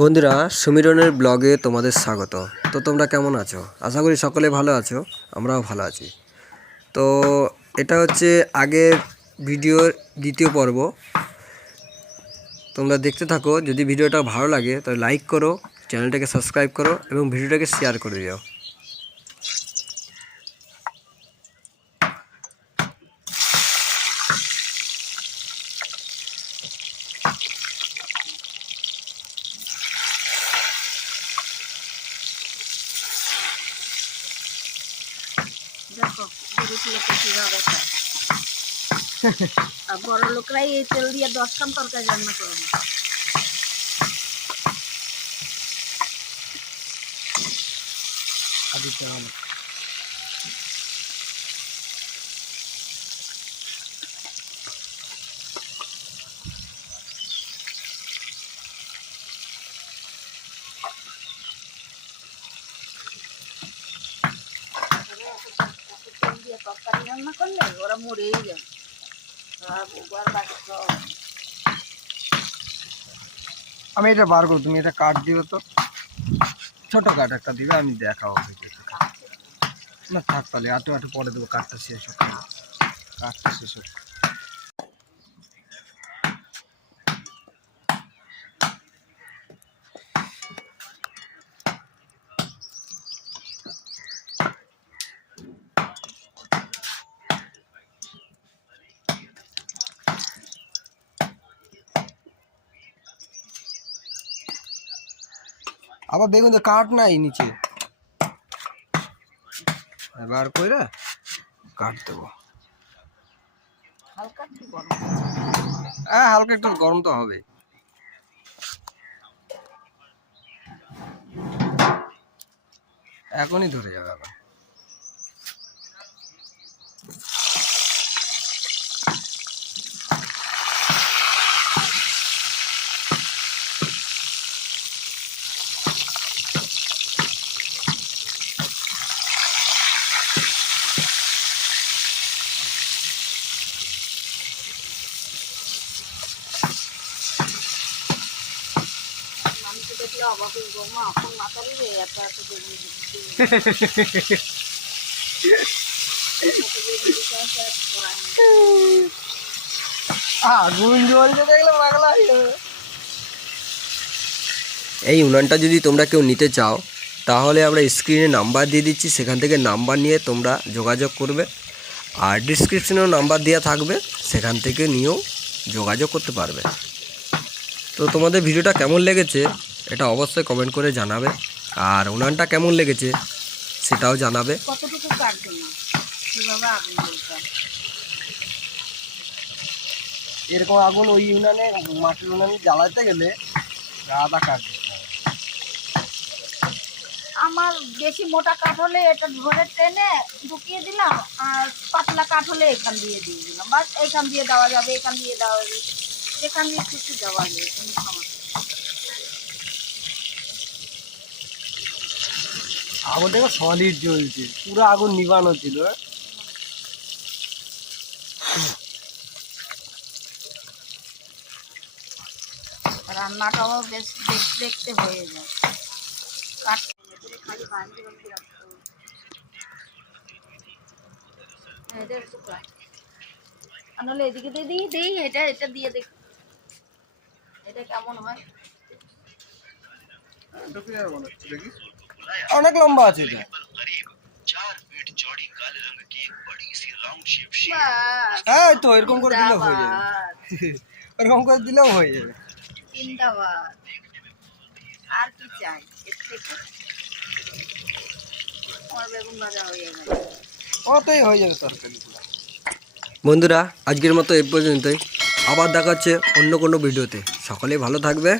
বন্ধুরা, সমীরনের ব্লগে তোমাদের স্বাগত। তো তোমরা কেমন আছো? আশা করি সকলে ভালো আছো, আমরাও ভালো আছি। তো এটা হচ্ছে আগের ভিডিওর দ্বিতীয় পর্ব। তোমরা দেখতে থাকো। যদি ভিডিওটা ভালো লাগে তাহলে লাইক করো, চ্যানেলটাকে সাবস্ক্রাইব করো এবং ভিডিওটাকে শেয়ার করে দিও। দেখো গরিব লোকে কিভাবে খায়। আর বড় লোকরাই এই তেল দিয়ে 10 খান তরকারি রান্না করে না। তেল দিয়ে তরকারি রান্না করলে ওরা মরেই যায়। আমি এটা বার করো, তুমি এটা কাট দিও তো, ছোট কাট একটা দিবে, আমি দেখাবো। না থাক, তাহলে আটো আটো পরে দেবো। কাঠটা শেষ হোক, কাঠটা শেষ হোক। আবার দেখুন তো কাঠ নাই নিচে, বার করে কাট দেবো। হালকা একটু গরম। হ্যাঁ, হালকা একটু গরম তো হবে। এখনই ধরে যাবে আবার। মানুষ দেখলে অবাক হয়ে গো, মা এখন মাথারই রে এত এত আগুন জ্বলতে দেখলে পাগলা হয়ে যাবে। এই উনানটা যদি তোমরা কেউ নিতে চাও তাহলে আমরা স্ক্রিনে নাম্বার দিয়ে দিচ্ছি, সেখান থেকে নাম্বার নিয়ে তোমরা যোগাযোগ করবে। আর ডিসক্রিপশনেও নাম্বার দেওয়া থাকবে, সেখান থেকে নিয়েও যোগাযোগ করতে পারবে। তো তোমাদের ভিডিওটা কেমন লেগেছে এটা অবশ্যই কমেন্ট করে জানাবে, আর উনানটা কেমন লেগেছে সেটাও জানাবে। কতটুকু কাটবে না কিভাবে আগুন জ্বলতে হয়। এরকম আগুন ওই উনানে, মাটির উনানে জ্বালাতে গেলে আদা কাঠ দিতে হবে। আমার বেশি মোটা কাঠ হলে এটা ধরে টেনে ঢুকিয়ে দিলাম, আর পাতলা কাঠ হলে এখান দিয়ে দিলাম। বাস এখান দিয়ে দেওয়া যাবে, এখান দিয়ে দেওয়া যাবে, এখান দিয়ে কিছু দেওয়া যাবে, কোনো সমস্যা নেই। আগুন দেখো সলিড জ্বলছে, পুরো আগুন নিবানো ছিল। রান্নাটাও বেশ দেখতে হয়ে যায়। কাঠ খালি বাঁধি বাঁধি রাখতে হবে। এটা টুকরা আর নাহলে এদিকে দিয়ে দিই দিই, এটা এটা দিয়ে দেখ এটা কেমন হয়। অনেক লম্বা আছে এটা। হ্যাঁ, তো এরকম করে দিলেও হয়ে যাবে, এরকম করে দিলেও হয়ে যাবে। জিন্দাবাদ। আর কি চাই এর থেকে? আমার বেগুন ভাজা হয়ে গেল। ওতেই হয়ে যাবে তরকারি। বন্ধুরা, আজকের মতো এই পর্যন্তই। আবার দেখা হচ্ছে অন্য কোনো ভিডিওতে। সকলেই ভালো থাকবে।